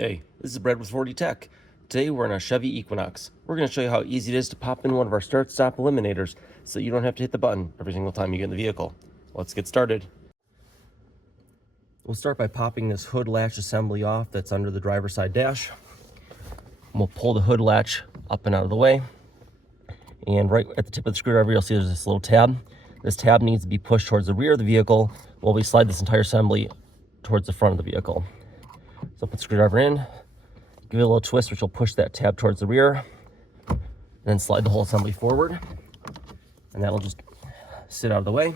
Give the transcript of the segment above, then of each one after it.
Hey, this is Brad with 4D Tech. Today we're in a Chevy Equinox. We're going to show you how easy it is to pop in one of our start-stop eliminators so you don't have to hit the button every single time you get in the vehicle. Let's get started. We'll start by popping this hood latch assembly off that's under the driver's side dash. We'll pull the hood latch up and out of the way. And right at the tip of the screwdriver, you'll see there's this little tab. This tab needs to be pushed towards the rear of the vehicle while we slide this entire assembly towards the front of the vehicle. So put the screwdriver in, give it a little twist, which will push that tab towards the rear, and then slide the whole assembly forward, and that'll just sit out of the way.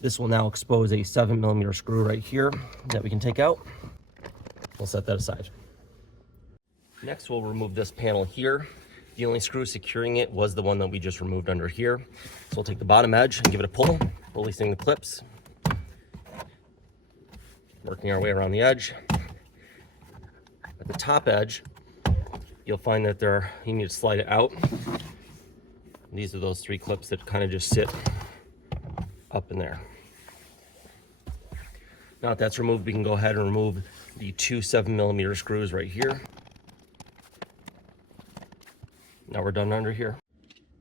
This will now expose a 7mm screw right here that we can take out. We'll set that aside. Next, we'll remove this panel here. The only screw securing it was the one that we just removed under here. So we'll take the bottom edge and give it a pull, releasing the clips, working our way around the edge. At the top edge, you'll find that you need to slide it out. These are those 3 clips that kind of just sit up in there. Now that that's removed, we can go ahead and remove the 2 7mm screws right here. Now we're done under here.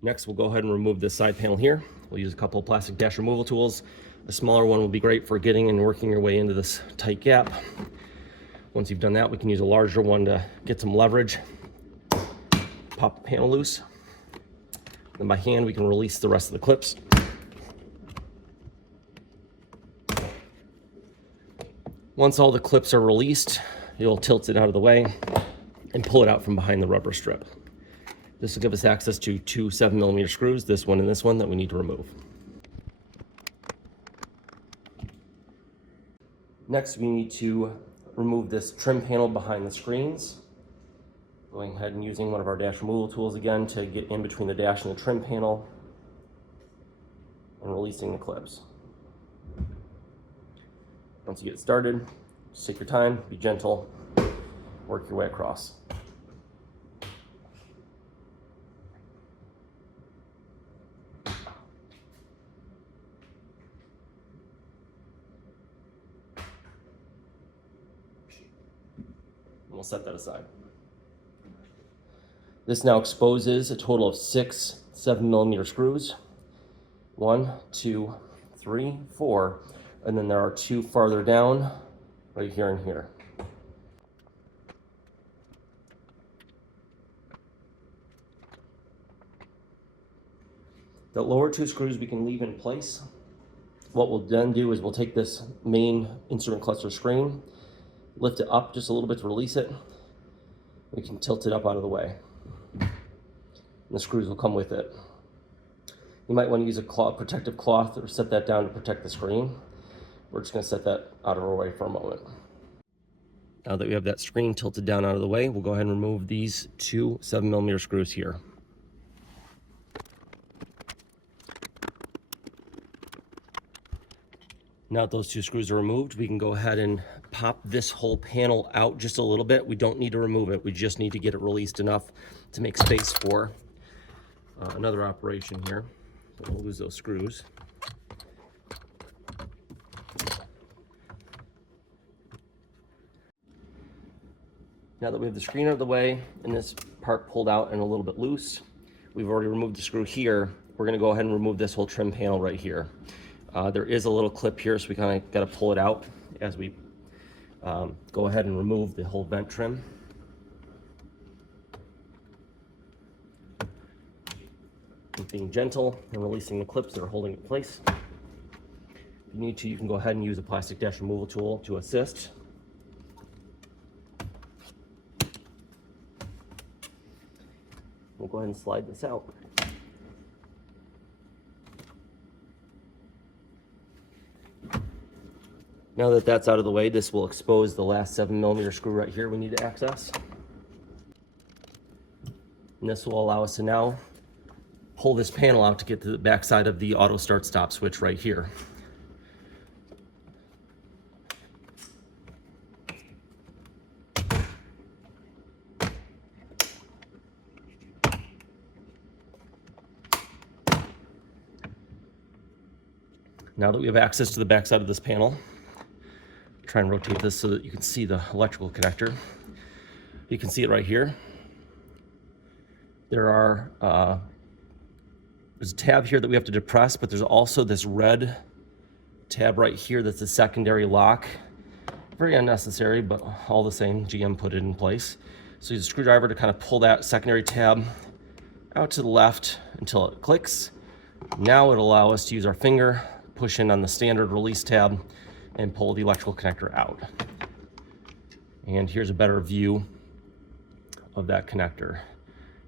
Next, we'll go ahead and remove this side panel here. We'll use a couple of plastic dash removal tools. A smaller one will be great for getting and working your way into this tight gap. Once you've done that, we can use a larger one to get some leverage. Pop the panel loose. Then by hand, we can release the rest of the clips. Once all the clips are released, you'll tilt it out of the way and pull it out from behind the rubber strip. This will give us access to 2 7mm screws, this one and this one, that we need to remove. Next, we need to remove this trim panel behind the screens. Going ahead and using one of our dash removal tools again to get in between the dash and the trim panel and releasing the clips. Once you get started, just take your time, be gentle, work your way across. We'll set that aside. This now exposes a total of 6 7mm screws. 1, 2, 3, 4, and then there are 2 farther down, right here and here. The lower 2 screws we can leave in place. What we'll then do is we'll take this main instrument cluster screen, lift it up just a little bit to release it. We can tilt it up out of the way. And the screws will come with it. You might want to use a protective cloth or set that down to protect the screen. We're just going to set that out of our way for a moment. Now that we have that screen tilted down out of the way, we'll go ahead and remove these 2 7mm screws here. Now that those 2 screws are removed, we can go ahead and pop this whole panel out just a little bit. We don't need to remove it. We just need to get it released enough to make space for another operation here. We'll lose those screws. Now that we have the screen out of the way and this part pulled out and a little bit loose, we've already removed the screw here. We're going to go ahead and remove this whole trim panel right here. There is a little clip here, so we kind of got to pull it out as we go ahead and remove the whole vent trim. And being gentle and releasing the clips that are holding it in place. If you need to, you can go ahead and use a plastic dash removal tool to assist. We'll go ahead and slide this out. Now that that's out of the way, this will expose the last 7mm screw right here we need to access. And this will allow us to now pull this panel out to get to the back side of the auto start stop switch right here. Now that we have access to the back side of this panel, Try and rotate this so that you can see the electrical connector. You can see it right here. There's a tab here that we have to depress, but there's also this red tab right here that's a secondary lock. Very unnecessary, but all the same, GM put it in place. So use a screwdriver to kind of pull that secondary tab out to the left until it clicks. Now it'll allow us to use our finger, push in on the standard release tab, and pull the electrical connector out. And here's a better view of that connector.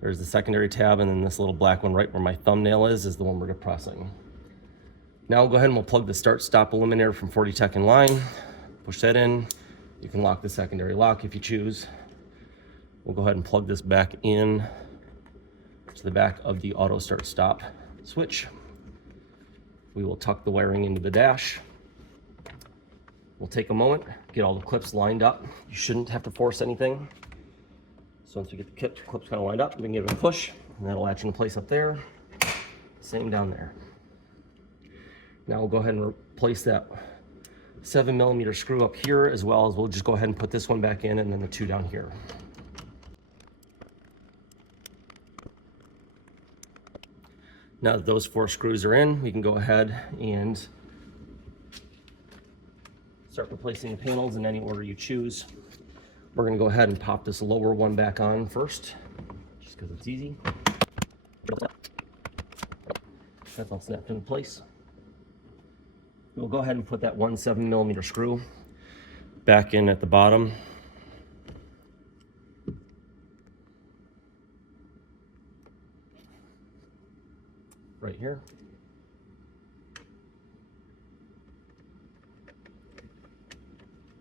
There's the secondary tab, and then this little black one right where my thumbnail is the one we're depressing. Now we'll go ahead and we'll plug the start-stop eliminator from 40 Tech in line. Push that in. You can lock the secondary lock if you choose. We'll go ahead and plug this back in to the back of the auto start-stop switch. We will tuck the wiring into the dash. We'll take a moment, get all the clips lined up. You shouldn't have to force anything. So once you get the clips kind of lined up, we can give it a push, and that'll latch into place up there. Same down there. Now we'll go ahead and replace that 7mm screw up here, as well as we'll just go ahead and put this one back in, and then the two down here. Now that those 4 screws are in, we can go ahead and start replacing the panels in any order you choose. We're going to go ahead and pop this lower one back on first, just because it's easy. That's all snapped into place. We'll go ahead and put that 1 7mm screw back in at the bottom. Right here.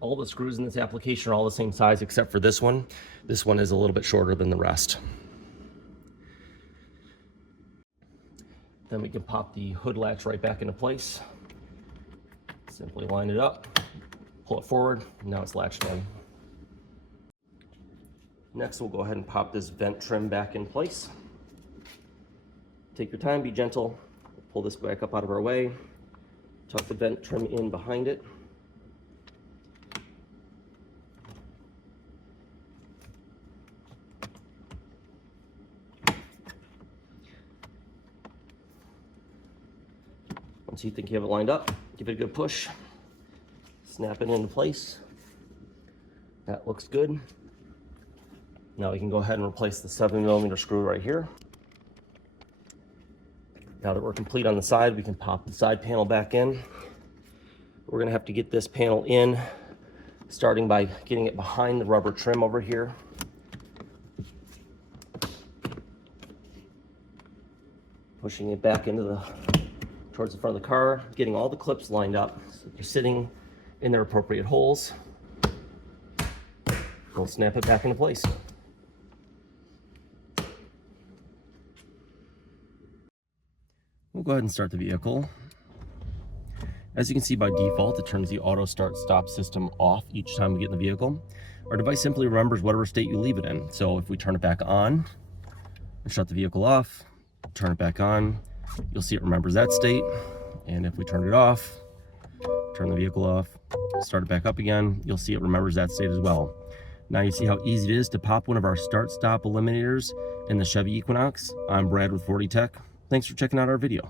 All the screws in this application are all the same size except for this one. This one is a little bit shorter than the rest. Then we can pop the hood latch right back into place. Simply line it up, pull it forward, and now it's latched in. Next, we'll go ahead and pop this vent trim back in place. Take your time, be gentle. Pull this back up out of our way. Tuck the vent trim in behind it. Once you think you have it lined up, give it a good push. Snap it into place. That looks good. Now we can go ahead and replace the 7mm screw right here. Now that we're complete on the side, we can pop the side panel back in. We're gonna have to get this panel in, starting by getting it behind the rubber trim over here. Pushing it back into towards the front of the car, getting all the clips lined up so they're sitting in their appropriate holes. We'll snap it back into place. We'll go ahead and start the vehicle. As you can see, by default, it turns the auto start-stop system off each time we get in the vehicle. Our device simply remembers whatever state you leave it in. So if we turn it back on and shut the vehicle off, turn it back on, you'll see it remembers that state. And if we turn it off, turn the vehicle off, start it back up again, you'll see it remembers that state as well. Now you see how easy it is to pop one of our start-stop eliminators in the Chevy Equinox. I'm Brad with 40 Tech. Thanks for checking out our video.